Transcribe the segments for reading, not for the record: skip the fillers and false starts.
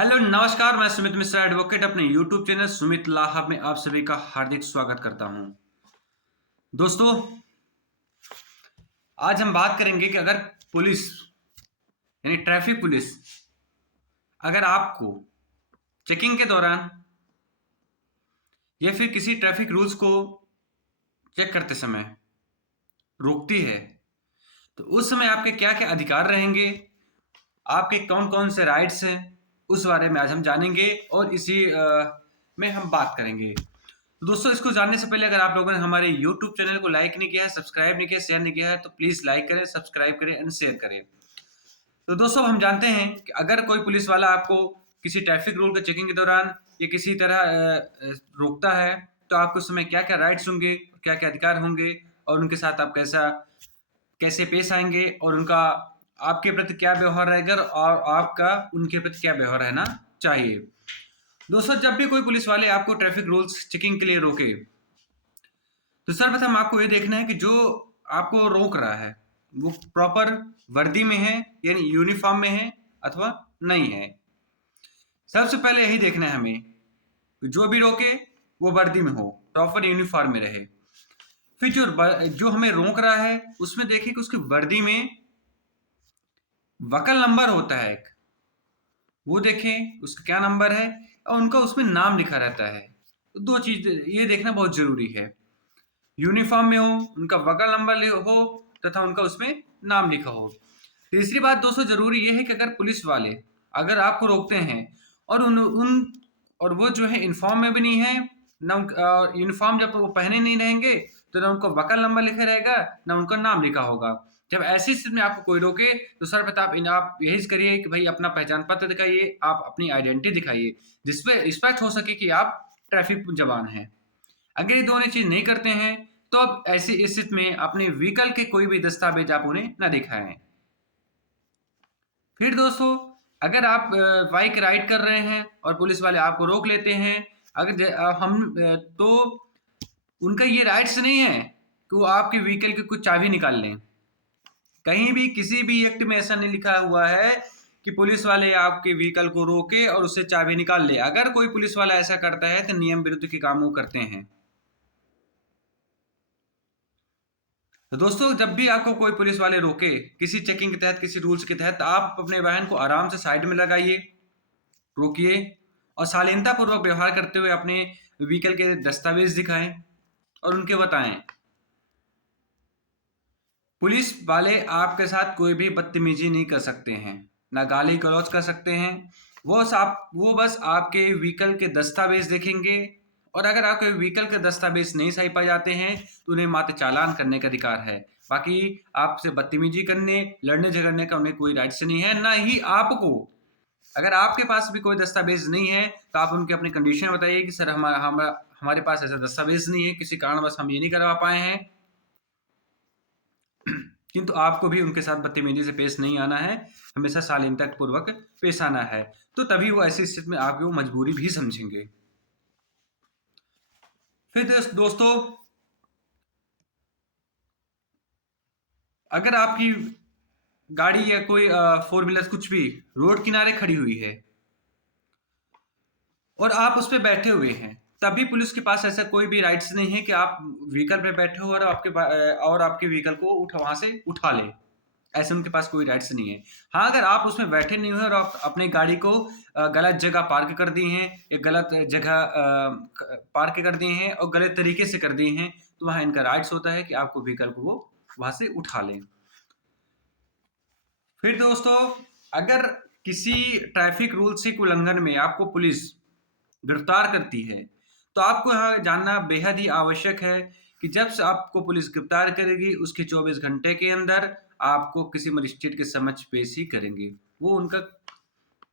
Hello नमस्कार, मैं Sumit Mishra advocate अपने यूट्यूब चैनल सुमित लाहब में आप सभी का हार्दिक स्वागत करता हूं। दोस्तों, आज हम बात करेंगे कि अगर पुलिस यानी ट्रैफिक पुलिस अगर आपको चेकिंग के दौरान या फिर किसी ट्रैफिक रूल्स को चेक करते समय रोकती है, तो उस समय आपके क्या-क्या अधिकार रहेंगे, आपके कौन-कौन से राइट्स हैं, उस बारे में आज हम जानेंगे और इसी में हम बात करेंगे। तो दोस्तों, इसको जानने से पहले अगर आप लोगों ने हमारे यूट्यूब चैनल को लाइक नहीं किया है, सब्सक्राइब नहीं किया, शेयर नहीं किया है, तो प्लीज़ लाइक करें, सब्सक्राइब करें एंड शेयर करें। तो दोस्तों, हम जानते हैं कि अगर कोई पुलिस वाला आपको किसी ट्रैफिक रूल के चेकिंग के दौरान या किसी तरह रोकता है, तो आपको उस समय क्या-क्या राइट्स होंगे, क्या-क्या अधिकार होंगे और उनके साथ आप कैसे पेश आएँगे और उनका आपके प्रति क्या व्यवहार रहेगा और आपका उनके प्रति क्या व्यवहार रहना चाहिए। दोस्तों, जब भी कोई पुलिस वाले आपको ट्रैफिक रूल्स चेकिंग के लिए रोके, तो सर्वप्रथम आपको ये देखना है कि जो आपको रोक रहा है, वो प्रॉपर वर्दी में है यानी यूनिफ़ॉर्म में है अथवा नहीं है। सबसे पहले यही देखना है हमें, कि जो भी रोके वो वर्दी में हो, प्रॉपर यूनिफ़ॉर्म में रहे। फिर जो हमें रोक रहा है, उसमें देखिए कि उसकी वर्दी में वकल नंबर होता है एक, वो देखें उसका क्या नंबर है और उनका उसमें नाम लिखा रहता है। तो 2 चीज़ ये देखना बहुत ज़रूरी है। यूनिफ़ॉर्म में हो, उनका वकल नंबर हो तथा उनका उसमें नाम लिखा हो। तीसरी बात दोस्तों ज़रूरी ये है कि अगर पुलिस वाले अगर आपको रोकते हैं और उन उन और वो जो है यूनिफ़ॉर्म में भी नहीं है, ना यूनिफ़ॉर्म जब वो पहने नहीं रहेंगे, तो ना उनका वकल नंबर लिखा रहेगा, ना उनका नाम लिखा होगा। जब ऐसी स्थिति में आपको कोई रोके, तो सर्वप्रथम आप यही करिए कि भई अपना पहचान पत्र दिखाइए, आप अपनी आइडेंटिटी दिखाइए, जिसपे स्पष्ट हो सके कि आप ट्रैफ़िक जवान हैं। अगर ये दोनों चीज़ नहीं करते हैं, तो अब ऐसी स्थिति में अपने व्हीकल के कोई भी दस्तावेज़ आप उन्हें ना दिखाएँ। फिर दोस्तों, अगर आप बाइक राइड कर रहे हैं और पुलिस वाले आपको रोक लेते हैं, तो उनका ये राइट्स नहीं है कि वो आपके व्हीकल की कुछ चाबी निकाल लें। कहीं भी किसी भी एक्ट में ऐसा नहीं लिखा हुआ है कि पुलिस वाले आपके व्हीकल को रोके और उससे चाबी निकाल ले। अगर कोई पुलिस वाला ऐसा करता है, तो नियम विरुद्ध के काम वो करते हैं। तो दोस्तों, जब भी आपको कोई पुलिस वाले रोके, किसी चेकिंग के तहत, किसी रूल्स के तहत, आप अपने वाहन को आराम से साइड में लगाइए, रोकिए और शालीनतापूर्वक व्यवहार करते हुए अपने व्हीकल के दस्तावेज़ दिखाएँ और उनके बताएँ। पुलिस वाले आपके साथ कोई भी बदतमीज़ी नहीं कर सकते हैं, ना गाली-गलौच कर सकते हैं। वो बस आपके व्हीकल के दस्तावेज़ देखेंगे और अगर आपके व्हीकल के दस्तावेज़ नहीं सही पाए जाते हैं, तो उन्हें मात्र चालान करने का अधिकार है। बाकी आपसे बदतमीज़ी करने, लड़ने-झगड़ने का उन्हें कोई राइट्स नहीं है, ना ही आपको। अगर आपके पास भी कोई दस्तावेज़ नहीं है, तो आप उनकी अपनी कंडीशन बताइए कि सर हमारे पास ऐसा दस्तावेज़ नहीं है, किसी कारणवश हम ये नहीं करवा पाए हैं। किंतु आपको भी उनके साथ बदतमीज़ी से पेश नहीं आना है, हमेशा शालीनतापूर्वक पेश आना है। तो तभी वो ऐसी स्थिति में आपकी वो मजबूरी भी समझेंगे। फिर दोस्तों, अगर आपकी गाड़ी या कोई फ़ोर व्हीलर कुछ भी रोड किनारे खड़ी हुई है और आप उस पे बैठे हुए हैं, तभी पुलिस के पास ऐसा कोई भी राइट्स नहीं है कि आप व्हीकल पे बैठे हो और आपके व्हीकल को वहाँ से उठा लें। ऐसे उनके पास कोई राइट्स नहीं है। हाँ, अगर आप उसमें बैठे नहीं हुए और आप अपनी गाड़ी को गलत जगह पार्क कर दिए हैं या गलत जगह पार्क कर दिए हैं और गलत तरीके से कर दिए हैं, तो वहाँ इनका राइट्स होता है कि आपको व्हीकल को वो वहाँ से उठा लें। फिर दोस्तों, अगर किसी ट्रैफिक रूल्स के उल्लंघन में आपको पुलिस गिरफ्तार करती है, तो आपको यहाँ जानना बेहद ही आवश्यक है कि जब से आपको पुलिस गिरफ्तार करेगी, उसके 24 घंटे के अंदर आपको किसी मजिस्ट्रेट के समक्ष पेश ही करेंगे। वो उनका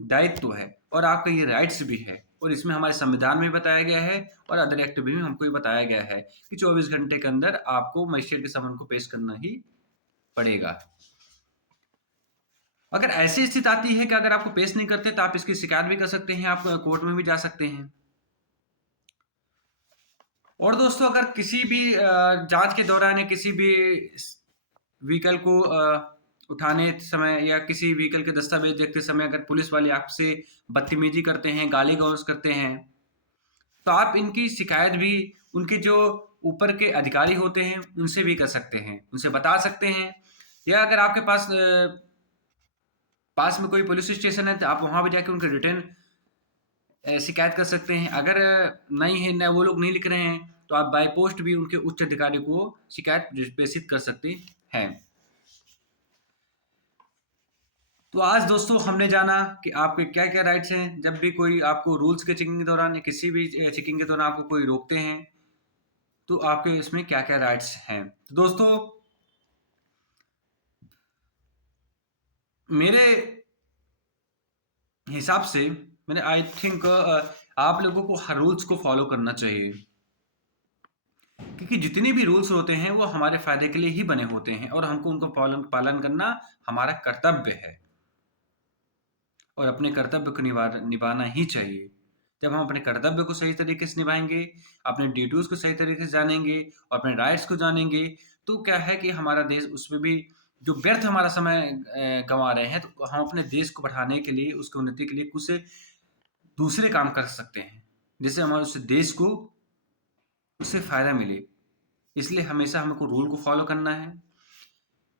दायित्व है और आपका ये राइट्स भी है और इसमें हमारे संविधान में बताया गया है और अदर एक्ट में भी हमको ये बताया गया है कि 24 घंटे के अंदर आपको मजिस्ट्रेट के समन को पेश करना ही पड़ेगा। अगर ऐसी स्थिति आती है कि अगर आपको पेश नहीं करते, तो आप इसकी शिकायत भी कर सकते हैं, आप कोर्ट में भी जा सकते हैं। और दोस्तों, अगर किसी भी जाँच के दौरान या किसी भी व्हीकल को उठाने समय या किसी व्हीकल के दस्तावेज देखते समय अगर पुलिस वाले आपसे बदतमीजी करते हैं, गाली गलौज करते हैं, तो आप इनकी शिकायत भी उनके जो ऊपर के अधिकारी होते हैं उनसे भी कर सकते हैं, उनसे बता सकते हैं। या अगर आपके पास में कोई पुलिस स्टेशन है तो आप वहाँ पे जाके उनके रिटर्न शिकायत कर सकते हैं। अगर नहीं है, न वो लोग नहीं लिख रहे हैं, तो आप बाय पोस्ट भी उनके उच्च अधिकारी को शिकायत प्रेषित कर सकते हैं। तो आज दोस्तों हमने जाना कि आपके क्या-क्या राइट्स हैं जब भी कोई आपको रूल्स के चेकिंग के दौरान या किसी भी चेकिंग के दौरान आपको कोई रोकते हैं, तो आपके इसमें क्या-क्या राइट्स हैं। तो दोस्तों मेरे हिसाब से मैंने आई थिंक आप लोगों को हर रूल्स को फॉलो करना चाहिए, क्योंकि जितने भी रूल्स होते हैं वो हमारे फायदे के लिए ही बने होते हैं और हमको उनको पालन पालन करना हमारा कर्तव्य है और अपने कर्तव्य को निभाना ही चाहिए। जब हम अपने कर्तव्य को सही तरीके से निभाएंगे, अपने ड्यूटीज को सही तरीके से जानेंगे और अपने राइट्स को जानेंगे, तो क्या है कि हमारा देश उसमें भी जो व्यर्थ हमारा समय गंवा रहे हैं, तो हम अपने देश को बढ़ाने के लिए, उसकी उन्नति के लिए कुछ दूसरे काम कर सकते हैं, जिससे हमारे उस देश को उससे फ़ायदा मिले। इसलिए हमेशा हमको रूल को फ़ॉलो करना है।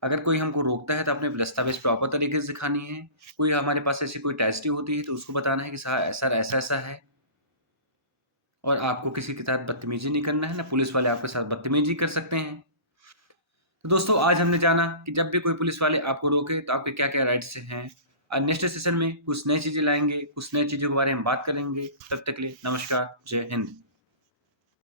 अगर कोई हमको रोकता है तो अपने दस्तावेज़ प्रॉपर तरीके से दिखानी है। कोई हमारे पास ऐसी कोई टेस्टी होती है तो उसको बताना है कि सर ऐसा-ऐसा है और आपको किसी के साथ बदतमीज़ी नहीं करना है, ना पुलिस वाले आपके साथ बदतमीज़ी कर सकते हैं। तो दोस्तों आज हमने जाना कि जब भी कोई पुलिस वाले आपको रोके तो आपके क्या-क्या राइट्स हैं। नेक्स्ट सेशन में कुछ नई चीज़ें लाएँगे, कुछ नई चीज़ों के बारे में बात करेंगे। तब तक के लिए नमस्कार, जय हिंद।